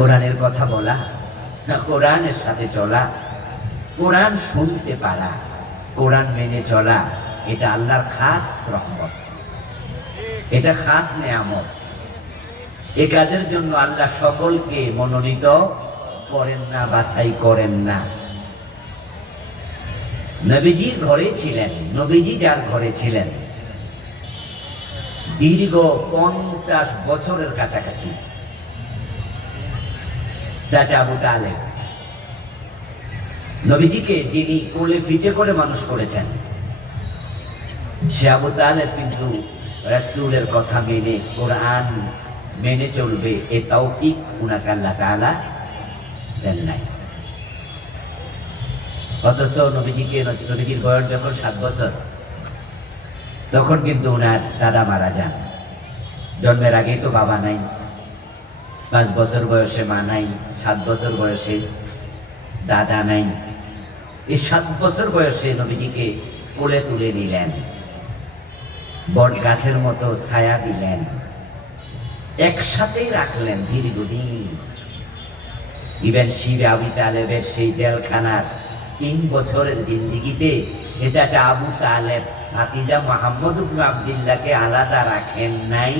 কোরআনের কথা বলা, না কোরআনের সাথে চলা, কোরআন শুনতে পারা, কোরআন মেনে চলা, এটা আল্লাহর খাস রহমত, এটা খাস নেয়ামত। এ কাজের জন্য আল্লাহ সকলকে মনোনীত করেন না, বাছাই করেন না। নবীজির ঘরে ছিলেন, নবীজি যার ঘরে ছিলেন দীর্ঘ 50 বছরের কাছাকাছি চাচা আবু তালেব, নবীজিকে যিনি কোলে ফিটে করে মানুষ করেছেন, সে আবু তালেব কিন্তু রাসূলের কথা মেনে কোরআন মেনে চলবে এ তৌফিক উনাকে আল্লাহ তাআলা দেন নাই। অথচ নবীজির বয়স যখন 7 বছর, তখন কিন্তু উনার দাদা মারা যান। জন্মের আগেই তো বাবা নাই, 5 বছর বয়সে মা নাই, 7 বছর বয়সে দাদা নাই। এই 7 বছর বয়সে নবীজিকে কোলে তুলে নিলেন, বট গাছের মতো ছায়া দিলেন, একসাথেই রাখলেন দীর্ঘদিন। ইভেন শিবে আবু তালেবের সেই জেলখানার 3 বছরের জিন্দিগিতে এ চাচা আবু তালেব ভাতিজা মুহাম্মদ ইবনে আব্দুল্লাহকে আলাদা রাখেন নাই,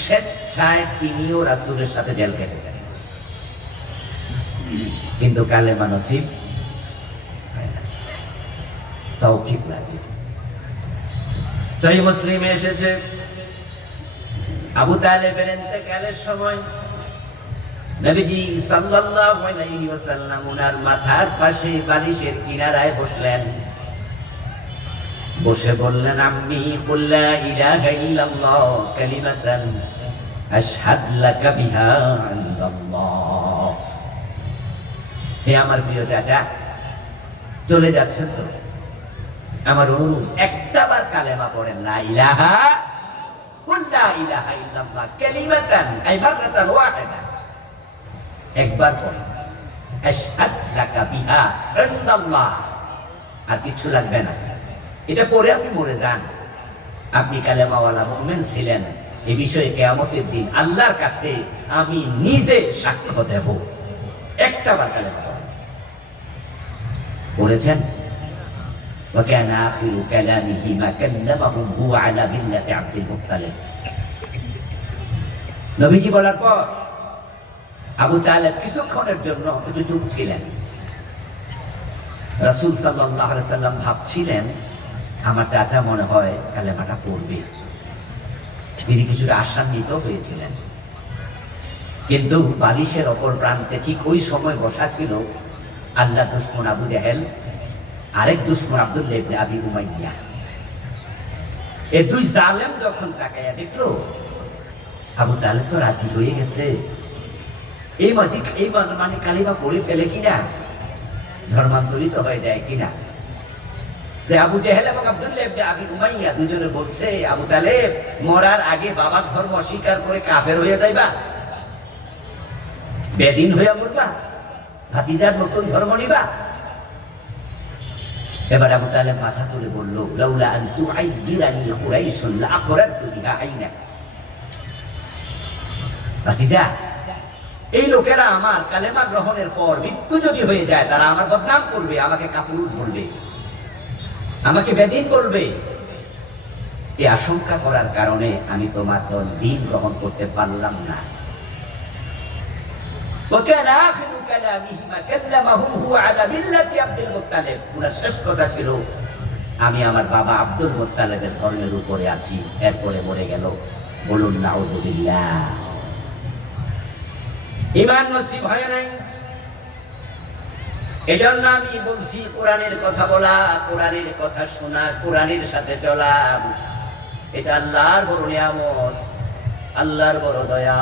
স্বেচ্ছায় তিনিও রাসূলের সাথে জেল কেটেছেন। কিন্তু কালেমা নসিব তৌফিক লাগে। সহিহ মুসলিমে এসেছে আবু তালেবের ইন্তেকালের সময় নবীজি সাল্লাল্লাহু আলাইহি ওয়াসাল্লাম ওনার মাথার পাশে বালিশের কিনারায় বসলেন, বসে বললেন, আম্মি কুল লা ইলাহা ইল্লাল্লাহ কালিমাতান আশহাদ লাকা বিহা ইনদাল্লাহ। হে আমার প্রিয় চাচা, চলে যাচ্ছেন তো, আমার অনুরোধ একটাবার কালেমা পড়েন, লা ইলাহা কুল লা ইলাহা ইল্লাল্লাহ কালিমাতান আই মাররাতান ওয়াহিদা, একবার পড়েন, আশহাদ লাকা বিহা ইনদাল্লাহ, আর কিছু লাগবে না। এটা পড়ে আপনি মরে যান, আপনি কালেমাওয়ালা মুমিন ছিলেন। এই বিষয়ে কিয়ামতের দিন আল্লাহর কাছে আমি নিজে সাক্ষ্য দেব। একটা বার কালেমা বলেছেন, وكان آخر كلامه ما كلمهم هو على ملة عبد المطلب। নবীজি বলার পর আবু তালেব কিছুক্ষণের জন্য একটু চুপ ছিলেন। রাসূল সাল্লাল্লাহু আলাইহি সাল্লাম ভাবছিলেন, আমার চাচা মনে হয় কালেমাটা পড়বে। তিনি কিছুটা আশান্বিত হয়েছিলেন। কিন্তু বালিশের অপর প্রান্তে ঠিক ওই সময় বসা ছিল আল্লাহ দুশমন আবু জেহেল, আরেক দুশমন আব্দুল্লাহ ইবনে আবি উমাইয়া। এই দুই জালেম যখন তাকায়া দেখলো আবু তালেব তো রাজি হয়ে গেছে, এই মানে কালিমা পড়ে ফেলে কিনা, ধর্মান্তরিত হয়ে যায় কিনা। আবু জেহেল এবং আব্দুল্লাহ ইবনে আবি উমাইয়া দুজনে বলছে, আবু তালেব মরার আগে বাবার ধর্ম অস্বীকার করে কাফের হয়ে যাইবা, বেদিন হইয়া মরবা, ভাতিজার নতুন ধর্ম নিবা। এবার আবু তালেব মাথা তুলে বলল, লাউলা আন তুআইদিরানি কুরাইশুন লাআকরারতু বিহা আইনা। ভাতিজা, এই লোকেরা আমার কালেমা গ্রহণের পর মৃত্যু যদি হয়ে যায়, তারা আমার বদনাম করবে, আমাকে কাপুরুষ বলবে, আমাকে বেদিন বলবে। এই আশঙ্কা করার কারণে আমি তোমার দ্বীন গ্রহণ করতে পারলাম না। وكان آخر كلامه ما كلمهم هو على ملة عبد المطلب। উনার শেষ কথা ছিল, আমি আমার বাবা আব্দুল মুত্তালিবের ধর্মের উপরে আছি। এরপরে মরে গেল। বলুন নাউযুবিল্লাহ। ঈমান নসিব হয় নাই। এজন্য আমি বলছি, কোরআনের কথা বলা, কোরআনের কথা শোনা, কোরআনের সাথে চলা, এটা আল্লাহর বড় নিয়ামত, আল্লাহর বড় দয়া।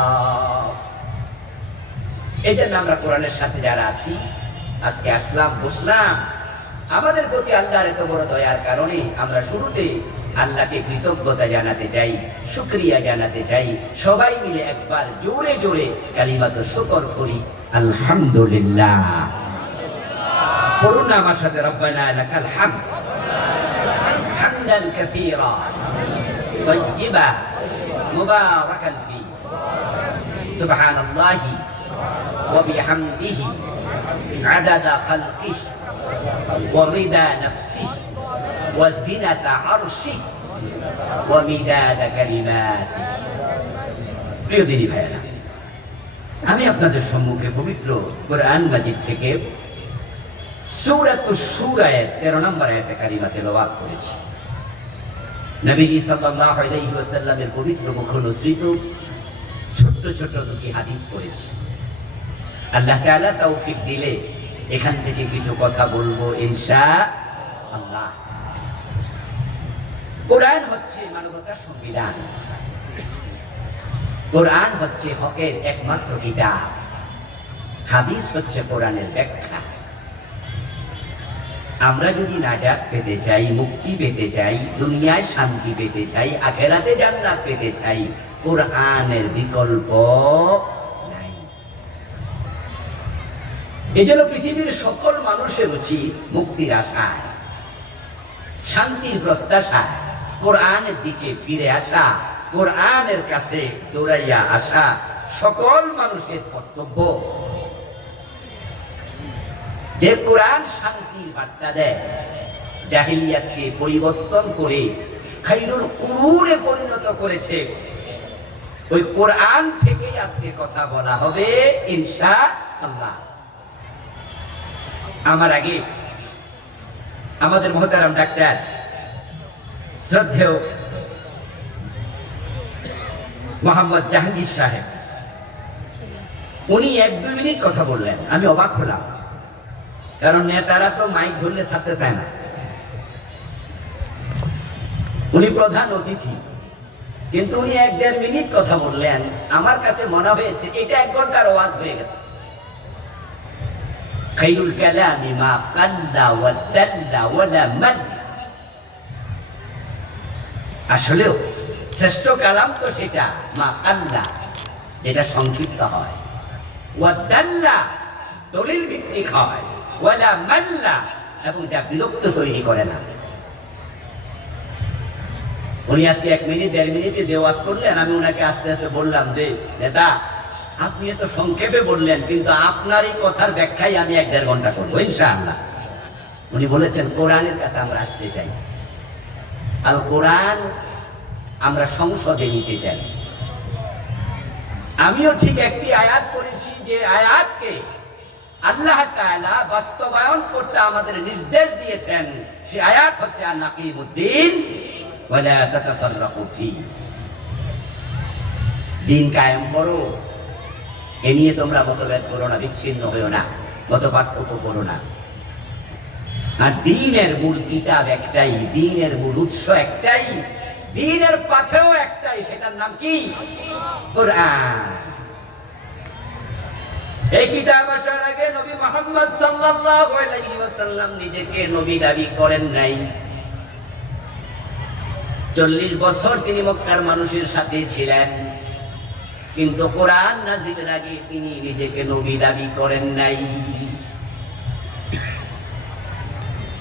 এই জন্য আমরা কোরআনের সাথে যারা আছি, আজকে আসলাম, বসলাম, আমাদের প্রতি আল্লাহর এত বড় দয়ার কারণে আমরা শুরুতে আল্লাহকে কৃতজ্ঞতা জানাতে চাই, শুকরিয়া জানাতে চাই। সবাই মিলে একবার জোরে জোরে কালিমাতুশ শুকর করি, আলহামদুলিল্লাহ। পড়ুন না আমার সাথে, রব্বানা লাকাল হামদ হামদান কাসীরা তাইয়্যিবা মুবারাকান ফি, সুবহানাল্লাহি ওয়া বিহামদিহি আদাদা খালকিহি ওয়া রিদা নাফসিহি ওয়া জিনাতা আরশিহি ওয়া মিদাদা কালিমাতিহি। প্রিয় দিনী ভাইয়েরা, আমি আপনাদের সম্মুখে পবিত্র কোরআন মাজিদ থেকে সূরাতুশ শূরার 13 নম্বর আয়াতে কারিমা তেলাওয়াত করেছি। নবীজি সাল্লাল্লাহু আলাইহি ওয়াসাল্লামের পবিত্র মুখনিসৃত ছোট্ট ছোট্ট দুটি হাদিস পড়েছি। আল্লাহ তাআলা তৌফিক দিলে এখান থেকে কিছু কথা বলবো ইনশাআল্লাহ। কোরআন হচ্ছে মানবতার সংবিধান, কোরআন হচ্ছে হকের একমাত্র কিতাব, হাদিস হচ্ছে কোরআনের ব্যাখ্যা। আমরা যদি নাজাত পেতে চাই, মুক্তি পেতে চাই, দুনিয়ায় শান্তি পেতে চাই, আখিরাতে জান্নাত পেতে চাই, কোরআনের বিকল্প নাই। এজন্য পৃথিবীর সকল মানুষের উচিত মুক্তির আশায়, শান্তির প্রত্যাশায় কোরআনের দিকে ফিরে আসা, কোরআনের কাছে দৌড়াইয়া আসা সকল মানুষের কর্তব্য। যে কোরআন শান্তির বার্তা দেয়, জাহিলিয়াতকে পরিবর্তন করে খায়রুল কুরুনে পরিণত করেছে, ওই কোরআন থেকেই আজকে কথা বলা হবে ইনশাআল্লাহ। আমার আগে আমাদের মহতারাম ডাক্তার শ্রদ্ধেয় মোহাম্মদ জাহাঙ্গীর সাহেব, উনি 1-2 মিনিট কথা বললেন। আমি অবাক হলাম, কারণ নেতারা তো মাইক ধরলে ছাড়তে চায় না। উনি প্রধান অতিথি, কিন্তু উনি 1-1.5 মিনিট কথা বললেন। আমার কাছে মনে হয়েছে এটা 1 ঘন্টার ওয়াজ হয়ে গেছে। খায়রুল কালামি মা কাল্লা ওয়া দাল্লা ওয়ালা মাল্লা। আসলেও শ্রেষ্ঠ কালাম তো সেটা মা কাল্লা, যেটা সংক্ষিপ্ত হয়, ওয়া দাল্লা দলিল ভিত্তিক হয়, ওয়ালা মাল্লা এবং যা বিরক্ত তৈরি করে না। উনি আজকে 1 মিনিট 1.5 মিনিটে যে ওয়াজ করলেন, আমি ওনাকে আস্তে আস্তে বললাম যে নেতা, আপনি এত সংক্ষেপে বললেন, কিন্তু আপনার এই কথার ব্যাখ্যাই আমি 1-1.5 ঘন্টা করবো ইনশাআল্লাহ। উনি বলেছেন কোরআনের কাছে আমরা আসতে চাই, আল কোরআন আমরা সংসদে নিতে চাই। আমিও ঠিক একটি আয়াত পড়েছি, যে আয়াতকে আল্লাহ তাআলা বাস্তবায়ন করতে আমাদের নির্দেশ দিয়েছেন। সেই আয়াত হচ্ছে আনাকিমুদ্দিন ওয়ালা তাতাফাররাকু ফি। দিন কায়েম করো, এ নিয়ে তোমরা মতভেদ করো না, বিচ্ছিন্ন হইও না, মত পার্থক্য করো না। আর দ্বীনের মূল কিতাব একটাই, দ্বীনের মূল উৎস একটাই, দ্বীনের পাথেও একটাই, সেটার নাম কি? কোরআন। এই কিতাব আসার আগে নবী মুহাম্মদ সাল্লাল্লাহু আলাইহি ওয়াসাল্লাম নিজেকে নবী দাবি করেন নাই। 40 বছর তিনি মক্কার মানুষের সাথে ছিলেন, কিন্তু কোরআন নাযিলের আগে তিনি নিজেকে নবী দাবি করেন নাই।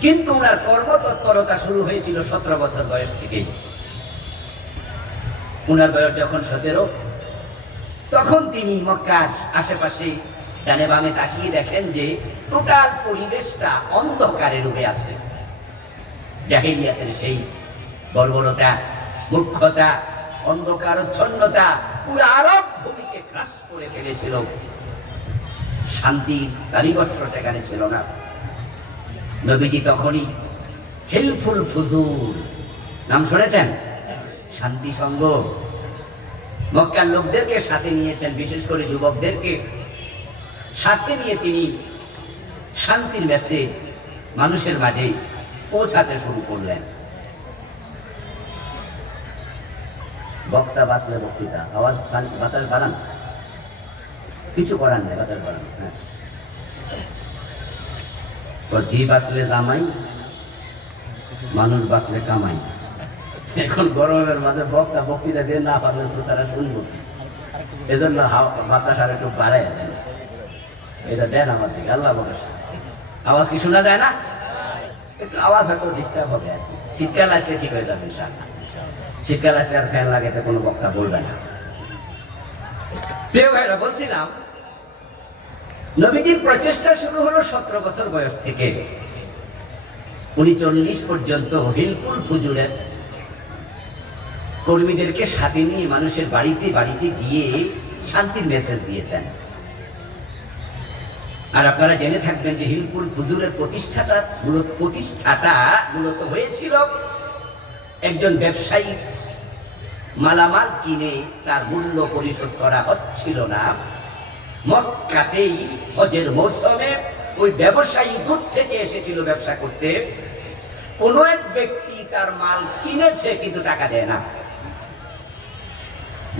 কিন্তু ওনার কর্মতৎপরতা শুরু হয়েছিল 17 বছর বয়স থেকে। ওনার বয়স যখন 17, তখন তিনি মক্কার আশেপাশে ডানে বামে তাকিয়ে দেখেন যে টোটাল পরিবেশটা অন্ধকারে ডুবে আছে। জাহিলিয়াতের সেই বর্বরতা, মূর্খতা, অন্ধকারচ্ছন্নতা পুরো আরব ভূমিকে গ্রাস করে ফেলেছিল। শান্তির তালিবস্ত্র সেখানে ছিল না। নবীজি তখনই হেলফুল ফুজুর নাম শুনেছেন? শান্তি সংঘ। মক্কার লোকদেরকে সাথে নিয়েছেন, বিশেষ করে যুবকদেরকে সাথে নিয়ে তিনি শান্তির মেসেজ মানুষের মাঝে পৌঁছাতে শুরু করলেন। বক্তা বাঁচলে বক্তৃতা, আওয়াজ বাতাস বাড়ান, কিছু করার নেই, বাতাস বাড়ান। হ্যাঁ, জি বাঁচলে জামাই, মানুষ বাঁচলে কামাই। এখন গরমের মাঝে বক্তা বক্তৃতা দিয়ে না পারলে তারা শুনবো, এজন্য বাতাস আর একটু বাড়াই দেন। এটা দেন আমার দিকে, আল্লাহ ভরসা। আওয়াজ কি শোনা যায় না? একটু আওয়াজ হয়তো ডিস্টার্ব হবে আর কি। শীতকাল আসলে ঠিক হয়ে যাবে ইনশাআল্লাহ। শীতকাল আসলে আর ফ্যান লাগাতে কোনো বক্তা বলবে না। প্রিয় ভাইরা, বলছিলাম নবীজির প্রচেষ্টা শুরু হলো 17 বছর বয়স থেকে। উনি 40 পর্যন্ত হিলকুল ফুজুরের কর্মীদেরকে সাথে নিয়ে মানুষের বাড়িতে বাড়িতে গিয়ে শান্তির মেসেজ দিয়েছেন। আর আপনারা জেনে থাকবেন যে হিলকুল ফুজুরের প্রতিষ্ঠাটা মূলত হয়েছিল একজন ব্যবসায়ী মালামাল কিনে তার মূল্য পরিশোধ করা হচ্ছিল না। মক্কাতেই হজের মৌসুমে ওই ব্যবসায়ী দূর থেকে এসেছিল ব্যবসা করতে। কোন এক ব্যক্তি তার মাল কিনেছে কিন্তু টাকা দেয় না।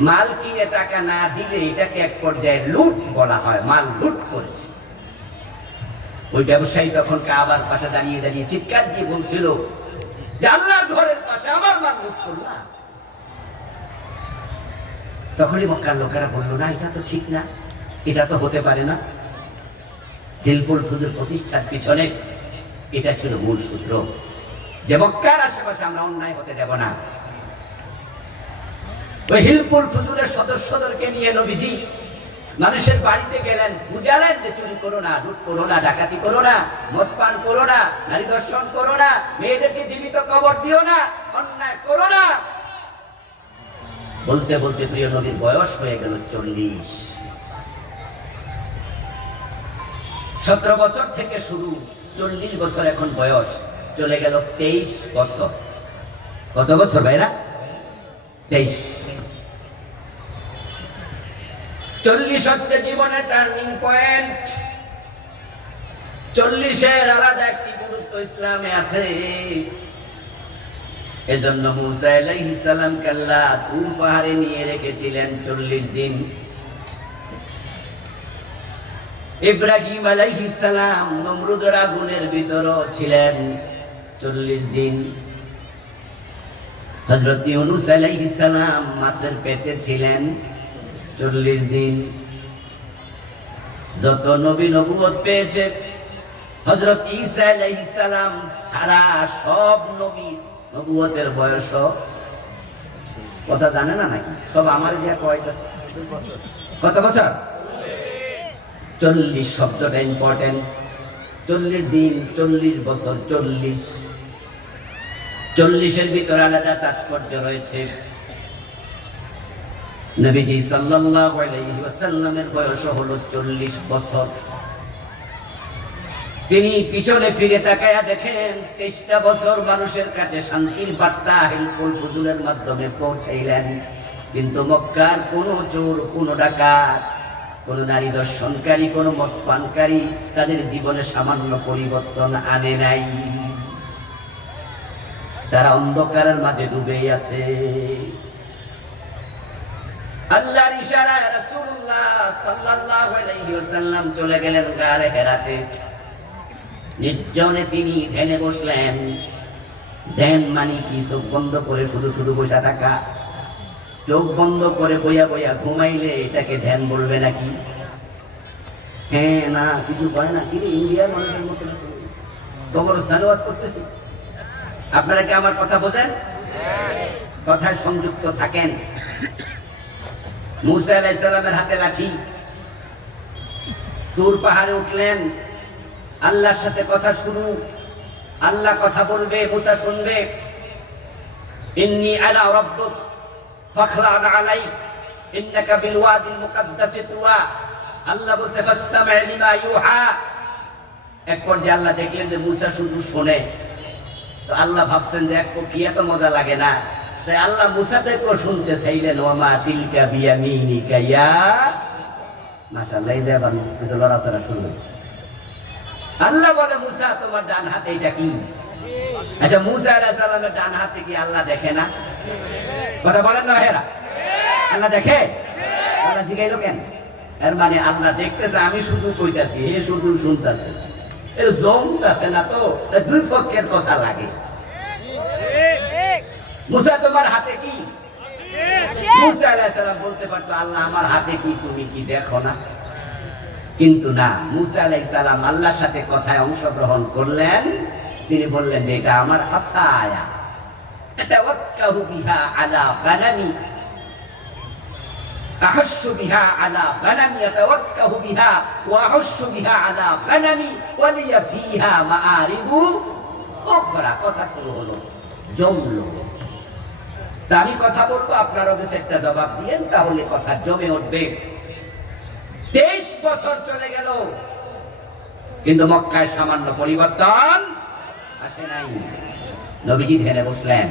মাল কিনে টাকা না দিলে এটাকে এক পর্যায়ে লুট বলা হয়, মাল লুট করেছে। ওই ব্যবসায়ী তখন কাবার পাশে দাঁড়িয়ে দাঁড়িয়ে চিৎকার দিয়ে বলছিল যে আল্লাহর ঘরের পাশে আমার মাল লুট করলা। তখনই মক্কার লোকেরা বলল, না এটা তো ঠিক না, এটা তো হতে পারে না। হিলকুল ফুজুর প্রতিষ্ঠার পিছনে এটা ছিল মূল সূত্র, যে মক্কার আশেপাশে আমরা অন্যায় হতে দেব না। ওই হিলকুল ফুজুরের সদস্যদেরকে নিয়ে নবীজি মানুষের বাড়িতে গেলেন, বুঝালেন যে চুরি করো না, লুট করো না, ডাকাতি করো না, মদ পান করো না, নারী দর্শন করো না, মেয়েদেরকে জীবিত কবর দিও না, অন্যায় করো না। বলতে বলতে প্রিয় নবীর বয়স হয়ে গেল 40। 17 বছর থেকে শুরু, 40 বছর এখন বয়স, চলে গেল 23 বছর। কত বছর ভাইরা? 23। 40 হচ্ছে জীবনের টার্নিং পয়েন্ট। 40-এর আলাদা একটি গুরুত্ব ইসলামে আছে। এজন্য মুসা আলাইহিস সালামকে আল্লাহ তুর পাহাড়ে নিয়ে রেখেছিলেন 40 দিন। ইব্রাহিম আলাইহিস সালাম নমরুদের আগুনের ভিতরে ছিলেন 40 দিন। হযরত ইউনূস আলাইহিস সালাম মাছের পেটে ছিলেন 40 দিন। যত নবী নবুয়ত পেয়েছে, হযরত ঈসা আলাইহিস সালাম সারা সব নবী নবুয়তের বয়স কথা জানে না নাকি? সব আমার দিয়া কয়টা কত বছর? 40 শব্দটা ইম্পর্টেন্ট। 40 দিন, 40 বছর, 40। 40-এর ভিতরে আলাদা তাৎপর্য রয়েছে। নবীজি সাল্লাল্লাহু আলাইহি ওয়াসাল্লামের বয়স হলো 40 বছর। তিনি পিছনে ফিরে তাকায়া দেখেন 23টা বছর মানুষের কাছে শান্তির বার্তা হিলকুল ফুজুরের মাধ্যমে পৌঁছাইলেন। কিন্তু মক্কার কোন চোর, কোন ডাকাত, কোন নারী দর্শনকারী, কোন মদ পানকারী তাদের জীবনে সামান্য পরিবর্তন আনে নাই। তারা অন্ধকারের মাঝে ডুবেই আছে। আল্লাহর ইশারায় রাসূলুল্লাহ সাল্লাল্লাহু আলাইহি ওয়াসাল্লাম চলে গেলেন গারে হেরাতে। নির্জনে তিনি ধ্যানে বসলেন। ধ্যান মানে কি? চোখ বন্ধ করে শুধু শুধু বসে থাকা। চোখ বন্ধ করে বইয়া বইয়া ঘুমাইলে এটাকে ধ্যান বলবে নাকি? হ্যাঁ না, কিছু কয় না। কিন্তু ইন্ডিয়ার মানুষের মতো কবরস্থানে ওয়াজ করতেছি। আপনারা কি আমার কথা বোঝেন? কথায় সংযুক্ত থাকেন। মুসা আলাইহিস সালামের হাতে লাঠি। তুর পাহাড়ে উঠলেন, আল্লাহর সাথে কথা শুরু। আল্লাহ কথা বলবে, মুসা শুনবে। ইন্নী আনা রাব্বুক ফাখলা'ন আলাইক ইন্নাকা বিল ওয়াদিল মুকাদ্দাসি তুওয়া। আল্লাহ বলছে ফাসতামি' লিমা ইউহা। এক পর্যায়ে আল্লাহ দেখলেন যে মুসা শুধু শোনে। তো আল্লাহ ভাবছেন যে এক কি এত মজা লাগে না, তাই আল্লাহ মুসাদেরকে শুনতে চাইলেন। ওয়ামা তিলকা বিয়ামিনিকা ইয়া। মাশাআল্লাহ, এই যে আবার কিছু লড়াচড়া শুরু হয়েছে। আল্লাহ বলে মুসা তোমার ডান হাতে এটা কি? আচ্ছা, মুসা আলাইহিস সালামের ডান হাতে কি আল্লাহ দেখে না? কথা বলেন না হেরা? আল্লাহ দেখে? আল্লাহ জিগাইলো কেন? এর মানে আল্লাহ দেখতেছে, আমি শুধু কইতাছি, হে শুধু শুনতাছে। এর জমতাছে না তো, দুই পক্ষের কথা লাগে। মুসা তোমার হাতে কি? মুসা আলাইহিস সালাম বলতে পারতো আল্লাহ আমার হাতে কি, তুমি কি দেখো না? কিন্তু না, মুসা আলাইহিস সালাম আল্লাহর সাথে কথায় অংশগ্রহণ করলেন। তিনি বললেন যে এটা আমার আসায়া, এটা ওয়াক্কাহু বিহা আলা গানামি। আহাসসু বিহা আলা গানামি ইয়াতাওয়াক্কাহু বিহা ওয়া আহাসসু বিহা আলা গানামি ওয়া লিয়া ফিহা মাআরিবু উখরা। কথা শুরু হলো, জমলো। তা আমি কথা বলবো, আপনারা যদি একটা জবাব দিয়েন তাহলে কথা জমে উঠবে। 23 বছর চলে গেল, কিন্তু মক্কায় সামান্য পরিবর্তন আসে নাই। নবীজি ধ্যানে বসলেন।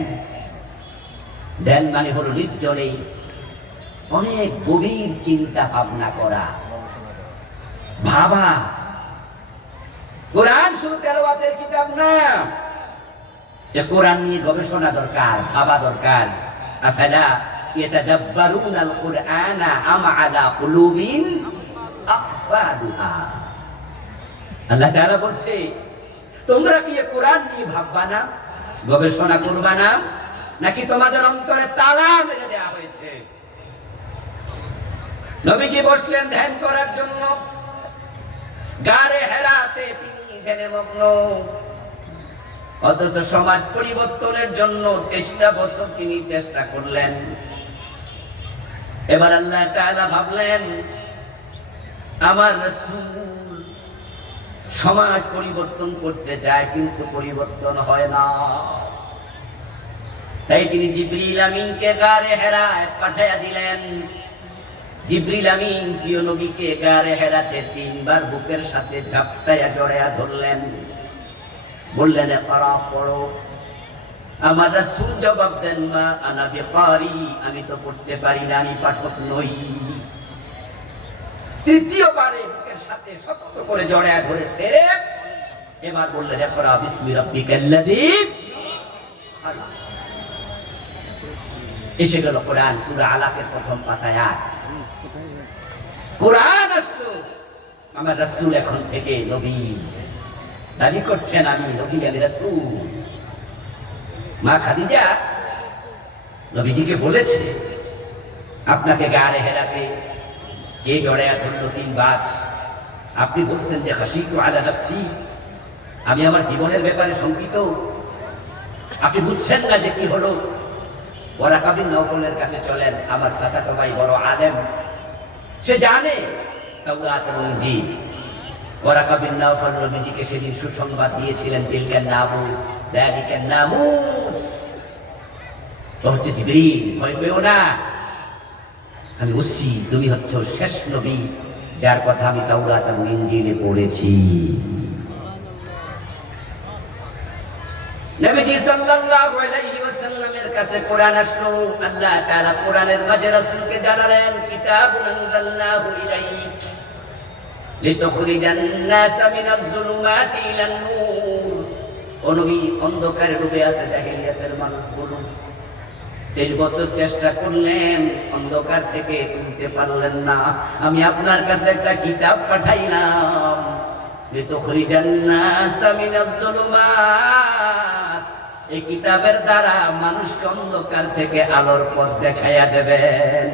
ধ্যান মানে হলো নির্জনে অনেক গভীর চিন্তা ভাবনা করা, ভাবা। কোরআন শুধু তেলাওয়াতের কিতাব না, যে কোরআন নিয়ে গবেষণা দরকার, ভাবা দরকার। আফালা ইয়াতাদাব্বারুনাল কুরআনা আম আলা কুলুবিন আকফালুহা। আল্লাহ তাআলা বলছে, তোমরা কি কোরআন নিয়ে ভাববা না, গবেষণা করবা না, নাকি তোমাদের অন্তরে তালা মেরে দেওয়া হয়েছে? নবীজি বসলেন ধ্যান করার জন্য। গারে হেরাতে তিনি ধ্যানে মগ্ন। অথচ সমাজ পরিবর্তনের জন্য 23টা বছর তিনি চেষ্টা করলেন। এবার আল্লাহ তাআলা ভাবলেন, আমার রাসূল সমাজ পরিবর্তন করতে চায়, কিন্তু পরিবর্তন হয় না। তাই তিনি জিবরিল আমিনকে গারে হেরায় পাঠিয়ে দিলেন। জিবরিল আমিন প্রিয় নবীকে গারে হেরাতে 3 বার বুকের সাথে ঝাপটায়া জড়ায়া ধরলেন, বললেন, ইকরা, পড়ো। আমার রাসূল জবাব দেন, মা আনা বিকারি, আমি তো পড়তে পারি না, আমি পাঠক নই। তৃতীয়বারে বুকের সাথে শক্ত করে জড়ায়া ধরেছে। এবার বললেন, ইকরা বিসমি রাব্বিকাল্লাযী খালাক। এসে গেল কোরআন, সূরা আলাকের প্রথম 5 আয়াত। কোরআন আসলো। আমার রাসূল এখন থেকে নবী দাবি করছেন, আমি নবী, আমি রাসূল। মা খাদিজা নবীজিকে বলেছে, আপনাকে গারে হেরাতে কে জড়ায়া ধরলো 3 বার? আপনি বলছেন যে খাশিতু আলা নাফসি, আমি আমার জীবনের ব্যাপারে শঙ্কিত। আপনি বুঝছেন না যে কি হলো? ওয়ারাকা বিন নওফলের কাছে চলেন, আমার চাচাতো ভাই বড় আলেম, সে জানে তাওরাত এবং ইনজিল। ওয়ারাকা বিন নওফল নবীজিকে সেদিন সুসংবাদ দিয়েছিলেন, তিলকান নামুস, যালিকান নামুস। তো হচ্ছে জিবরিল, ভয় পেও না, আমি বলছি তুমি হচ্ছ শেষ নবী, যার কথা আমি তাওরাত এবং ইনজিলে পড়েছি। নবীজি সাল্লাল্লাহু আলাইহি ওয়াসাল্লামের কাছে কোরআন আসলো। আল্লাহ তাআলা কোরআনের মাঝে রাসূলকে জানালেন, কিতাবুন আনজালনাহু ইলাইক লিতুখরিজান নাসা মিনাজ যুলুমাতি ইলান নূর। ও নবী, অন্ধকারে ডুবে আছে জাহেলিয়াতের মানুষগুলো। 23 বছর চেষ্টা করলেন, অন্ধকার থেকে তুলতে পারলেন না। আমি আপনার কাছে একটা কিতাব পাঠাইলাম, লিতুখরিজান নাসা মিনাজ যুলুমাত। এই কিতাবের দ্বারা মানুষকে অন্ধকার থেকে আলোর পথ দেখাইয়া দেবেন।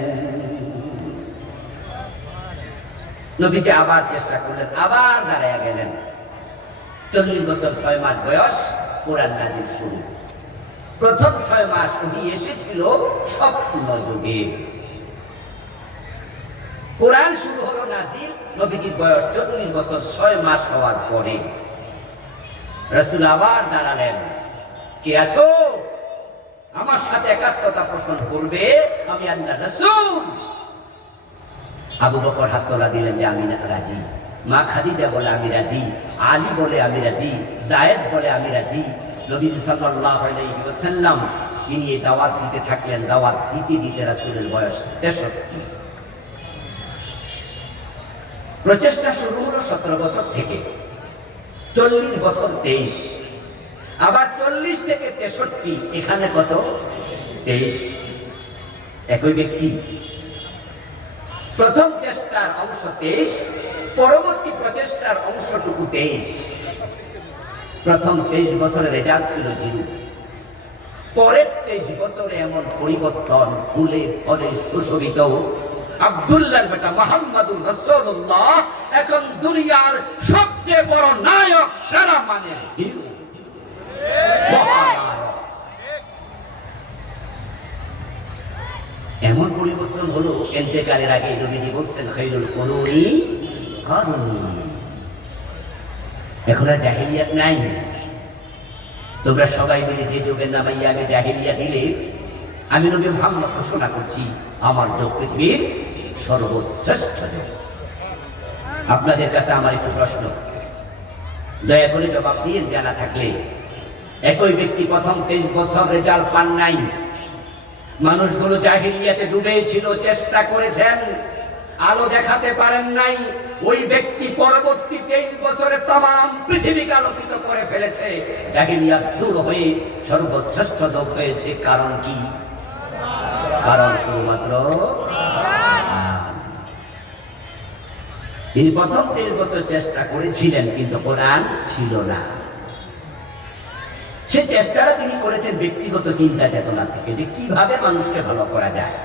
নবীজি আবার চেষ্টা করলেন, আবার দাঁড়াইয়া গেলেন। 40 বছর 6 মাস বয়স, কোরআন নাজিল শুরু। প্রথম 6 মাস ওহি এসেছিল স্বপ্ন যুগে। কোরআন শুরু হলো নাজিল নবীজির বয়স 40 বছর 6 মাস হওয়ার পরে। রাসূল আবার দাঁড়ালেন, কে আছো? আমার সাথে একাত্মতা পোষণ করবে, আমি আল্লাহর রাসূল। আবু বকর হাত তোলা দিলেন যে আমি রাজি। মা খাদিজা বলে আমি রাজি, আলী বলে আমি রাজি, যায়েদ বলে আমি রাজি। নবীজি সাল্লাল্লাহু আলাইহি ওয়াসাল্লাম তিনি এই দাওয়াত দিতে থাকলেন। দাওয়াত দিতে দিতে রাসূলের বয়স 63। প্রচেষ্টা শুরু হলো 17 বছর থেকে, 40 বছর 23, আবার 40 থেকে 63, এখানে কত? 23। একই ব্যক্তি। প্রথম চেষ্টার অংশ 23, পরবর্তী প্রচেষ্টার অংশটুকু 23। প্রথম 23 বছরের রেজাল্ট ছিল 0। পরের 23 বছরে এমন পরিবর্তন, ফুলে ফলে সুশোভিত। আব্দুল্লাহর বেটা মুহাম্মদুর রাসূলুল্লাহ এখন দুনিয়ার সবচেয়ে বড় নায়ক, সেরা মানের হিরো, মহানায়ক। এমন পরিবর্তন হলো, এতেকালের আগে নবীজি বলছেন খায়রুল কুরুনি কারনী। এখন আর জাহেলিয়াত নাই। তোমরা সবাই মিলে যে যুগের নামাইয়া আমি জাহেলিয়া দিলে, আমি নবী মুহাম্মদ ঘোষণা করছি আমার যুগ পৃথিবীর সর্বশ্রেষ্ঠ যুগ। আপনাদের কাছে আমার একটু প্রশ্ন, দয়া করে জবাব দিয়ে জানা থাকলে। একই ব্যক্তি প্রথম 23 বছর রেজাল্ট পান নাই, মানুষগুলো জাহিলিয়াতে ডুবে ছিল, চেষ্টা করেছেন, আলো দেখাতে পারেন নাই। ওই ব্যক্তি পরবর্তী 23 বছরে তাম পৃথিবীকে আলোকিত করে ফেলেছে। জাহিলিয়াত দূর হয়ে সর্বশ্রেষ্ঠ যুগ হয়েছে। কারণ কি? কারণ শুধুমাত্র তিনি প্রথম 23 বছর চেষ্টা করেছিলেন, কিন্তু কোরআন ছিল না। সে চেষ্টাটা তিনি করেছেন ব্যক্তিগত চিন্তা চেতনা থেকে, যে কিভাবে মানুষকে ভালো করা যায়,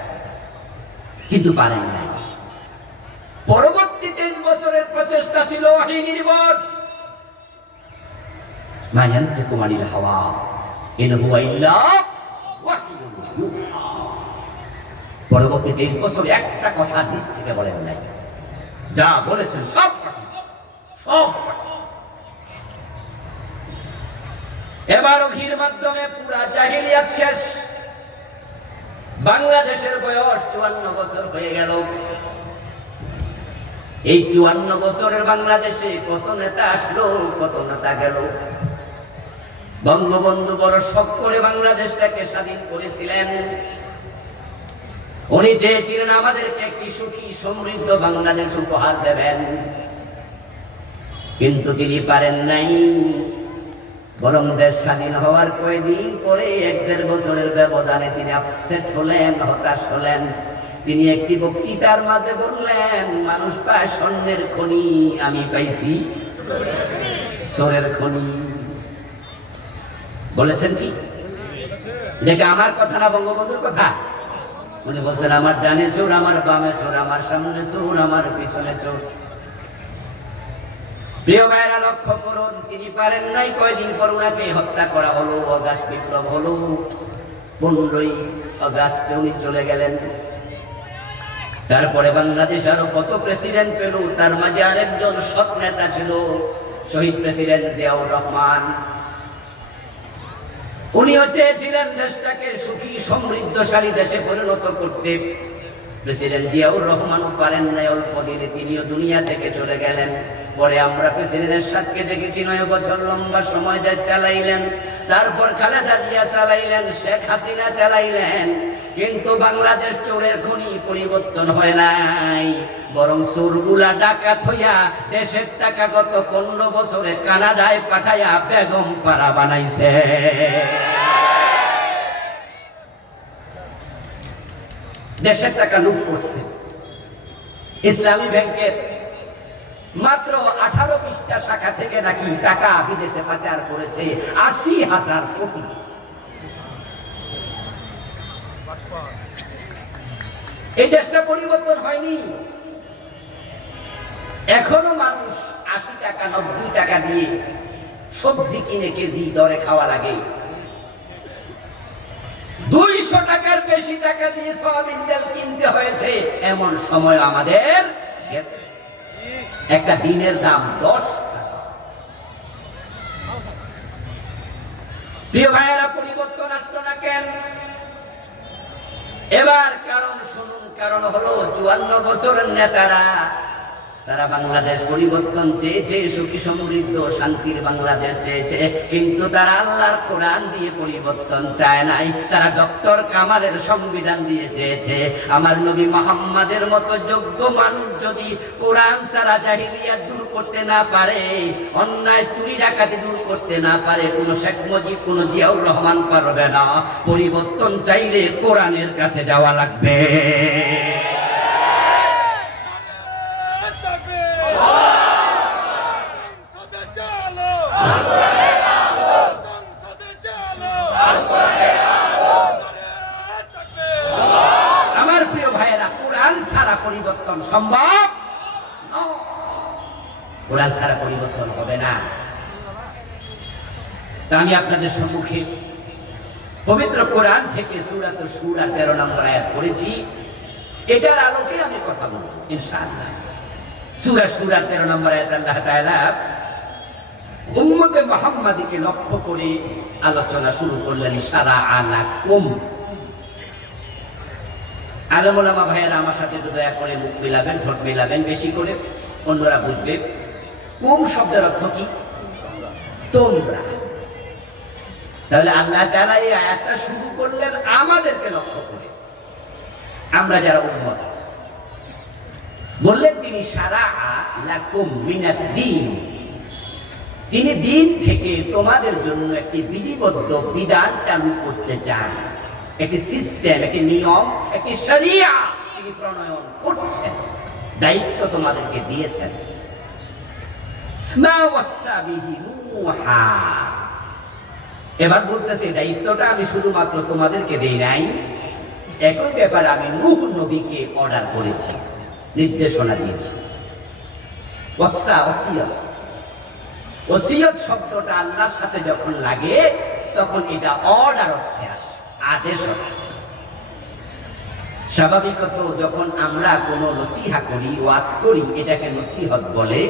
কিন্তু পারেন নাই। পরবর্তী 23 বছরের প্রচেষ্টা ছিল ওহী নির্ভর। মা ইয়ানতিকু আনিল হাওয়া ইন হুয়া ইল্লা ওয়াহয়ুন ইউহা। পরবর্তী 23 বছর একটা কথা নিজ থেকে বলেন নাই, যা বলেছেন সব সব। এবার ওহীর মাধ্যমে পুরা জাহিলিয়াত শেষ। বাংলাদেশের বয়স 54 বছর হয়ে গেল। এই 54 বছরের বাংলাদেশে কত নেতা আসলো, কত নেতা গেল। বঙ্গবন্ধু বড় শখ করে বাংলাদেশটাকে স্বাধীন করেছিলেন। উনি চেয়েছিলেন আমাদেরকে একটি সুখী সমৃদ্ধ বাংলাদেশ উপহার দেবেন, কিন্তু তিনি পারেন নাই। বরং দেশ স্বাধীন হওয়ার কয়েকদিন পরে 1-1.5 বছরের ব্যবধানে তিনি আপসেট হলেন, হতাশ হলেন। তিনি একটি বক্তৃতার মাঝে বললেন, মানুষ পায় স্বর্ণের খনি, আমি পাইছি সোরের খনি। বলেছেন কি? এটা আমার কথা না, বঙ্গবন্ধুর কথা। উনি বলছেন, আমার ডানে চোর, আমার বামে চোর, আমার সামনে চোর, আমার পিছনে চোর। প্রিয় ভাইরা লক্ষ্য করুন, তিনি পারেন নাই। কয়দিন পর উনাকে হত্যা করা হলো, অগাস্ট বিপ্লব হলো। 15ই অগাস্টে উনি চলে গেলেন। তারপরে বাংলাদেশ আরো কত প্রেসিডেন্ট পেল, তার মাঝে আরেকজন সৎ নেতা ছিল, শহীদ প্রেসিডেন্ট জিয়াউর রহমান। উনিও চেয়েছিলেন দেশটাকে সুখী সমৃদ্ধশালী দেশে পরিণত করতে। প্রেসিডেন্ট জিয়াউর রহমানও পারেন নাই, অল্প দিনে তিনিও দুনিয়া থেকে চলে গেলেন। পরে আমরা প্রেসিডেন্টের সাথে দেখেছি 9 বছর লম্বা সময় যা চালাইলেন। তারপর খালেদা জিয়া চালাইলেন, শেখ হাসিনা চালাইলেন, কিন্তু বাংলাদেশ চোরের খনি পরিবর্তন হয় নাই। বরং চোরগুলা ডাকাত হইয়া দেশের টাকা গত 15 বছরে কানাডায় পাঠাইয়া বেগম পাড়া বানাইছে। দেশের টাকা লুট করছে। ইসলামী ব্যাংকের মাত্র 18 পৃষ্ঠা শাখা থেকে নাকি টাকা বিদেশে পাচার করেছে 80,000 কোটি। এই দেশটা পরিবর্তন হয়নি। এখনো মানুষ 80 টাকা 90 টাকা দিয়ে সবজি কিনে কেজি দরে খাওয়া লাগে। 200 টাকার বেশি টাকা দিয়ে সয়াবিন তেল কিনতে হয়েছে। এমন সময় আমাদের গেছে। একটা দিনের দাম 10 টাকা। প্রিয় ভাইয়েরা, পরিবর্তন আসলো না কেন? এবার কারণ শুনুন। কারণ হলো 54 বছরের নেতারা, তারা বাংলাদেশ পরিবর্তন চেয়েছে, সুখী সমৃদ্ধ শান্তির বাংলাদেশ চেয়েছে, কিন্তু তারা আল্লাহর কোরআন দিয়ে পরিবর্তন চায় নাই। তারা ডক্টর কামালের সংবিধান দিয়ে চেয়েছে। আমার নবী মুহাম্মাদের মতো যোগ্য মানুষ যদি কোরআন ছাড়া জাহিলিয়াত দূর করতে না পারে, অন্যায় চুরি ডাকাতি দূর করতে না পারে, কোন শেখ মুজিব, কোন জিয়াউর রহমান পারবে না। পরিবর্তন চাইলে কোরআনের কাছে যাওয়া লাগবে। পরিবর্তন সম্ভব, কোরআন ছাড়া পরিবর্তন হবে না। তা আমি আপনাদের সম্মুখে পবিত্র কোরআন থেকে সূরা 13 নম্বর আয়াত পড়েছি, এটার আলোকে আমি কথা বলবো ইনশাআল্লাহ। সূরা 13 নম্বর আয়াত আল্লাহ তাআলা উম্মতে মুহাম্মাদীকে লক্ষ্য করে আলোচনা শুরু করলেন, শারা আলাকুম। আলেম ওলামা ভাইয়েরা আমার সাথে একটু দয়া করে মুখ মিলাবেন, ঠোঁট মিলাবেন বেশি করে, অন্যরা বুঝবে। কুম শব্দের অর্থ কি? তোমরা। তাহলে আল্লাহ তাআলা এই আয়াতটা শুরু করলেন আমাদেরকে লক্ষ্য করে, আমরা যারা উম্মত আছি। বললেন তিনি শারা লাকুম মিনাদ দ্বীন, তিনি দিন থেকে তোমাদের জন্য একটি বিধিবদ্ধ বিধান চালু করতে চান, একটি সিস্টেম, একটি নিয়ম, একটি শরিয়া তিনি প্রণয়ন করছেন, দায়িত্ব তোমাদেরকে দিয়েছেন। মা ওয়াসা বিহি নূহা, এবার বলতেছে দায়িত্বটা আমি শুধুমাত্র তোমাদেরকে দেই নাই, একই ব্যাপারে আমি নূহ নবীকে অর্ডার করেছি, নির্দেশনা দিয়েছি। ওয়াসা, ওসিয়ত। ওসিয়ত শব্দটা আল্লাহর সাথে যখন লাগে তখন এটা অর্ডার অর্থে আসে, আদেশ অর্থে। স্বাভাবিকত যখন আমরা কোনো নসিহা করি, ওয়াজ করি, এটাকে নসিহত বলে।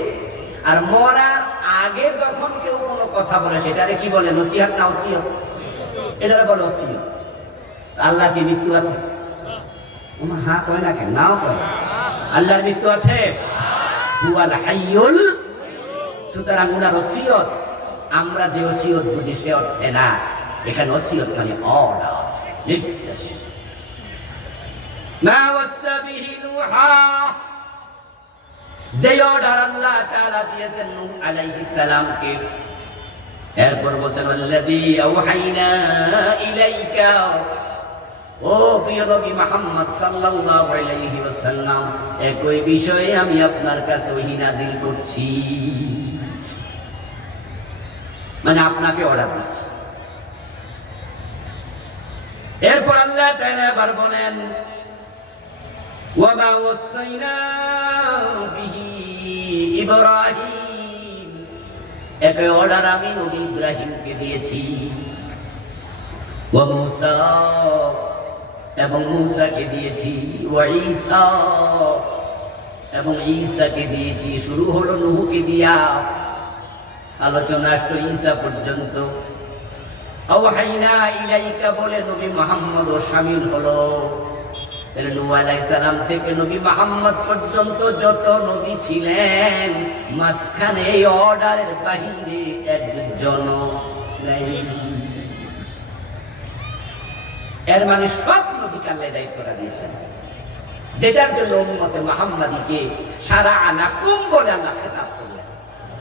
আর মরার আগে যখন কেউ কোনো কথা বলে সেটারে কি বলে? নসিহত না ওসিয়ত? এটারে বলে ওসিয়ত। আল্লাহ কি মৃত্যু আছে? হ্যাঁ কয় না কেন? নাও কয়। আল্লাহর মৃত্যু আছে? হুয়াল হাইয়ুল। সুতরাং উনার ওসিয়ত আমরা যে ওসিয়ত বুঝি সে অর্থে না, এখানে ওসিয়ত মানে অর্ডার, নির্দেশ। মা ওয়াসা বিহি নূহা, যে অর্ডার আল্লাহ তাআলা দিয়েছেন নূহ আলাইহিস সালামকে। এরপর বলেন আল্লাযী আওহাইনা ইলাইকা, ও প্রিয় নবী মুহাম্মদ সাল্লাল্লাহু আলাইহি ওয়াসাল্লাম, একই বিষয়ে আমি আপনার কাছে ওহী নাযিল করছি, মানে আপনাকে অর্ডার দিচ্ছি। এরপর আল্লাহ তাআলা আবার বলেন ওয়া মা ওয়াসাইনা বিহি ইব্রাহিম, একই অর্ডার আমি নবী ইব্রাহিমকে দিয়েছি। ওয়া মূসা, এবং মূসাকে দিয়েছি। ওয়া ঈসা, এবং ঈসাকে দিয়েছি। শুরু হলো নূহকে দিয়া, আলোচনা আসলো ঈসা পর্যন্ত। আওহাইনা ইলাইকা বলে নবী মুহাম্মদ ও শামিল হলো। নূহ আলাইহিস সালাম থেকে নবী মুহাম্মদ পর্যন্ত যত নবী ছিলেন, মাঝখানে এই অর্ডারের বাহিরে একজন নাই। এর মানে সব নবীকে আল্লাহ দায়িত্ব দিয়েছেন, যেটার জন্য উম্মতে মুহাম্মাদীকে শারা লাকুম বলে আল্লাহ খেতাব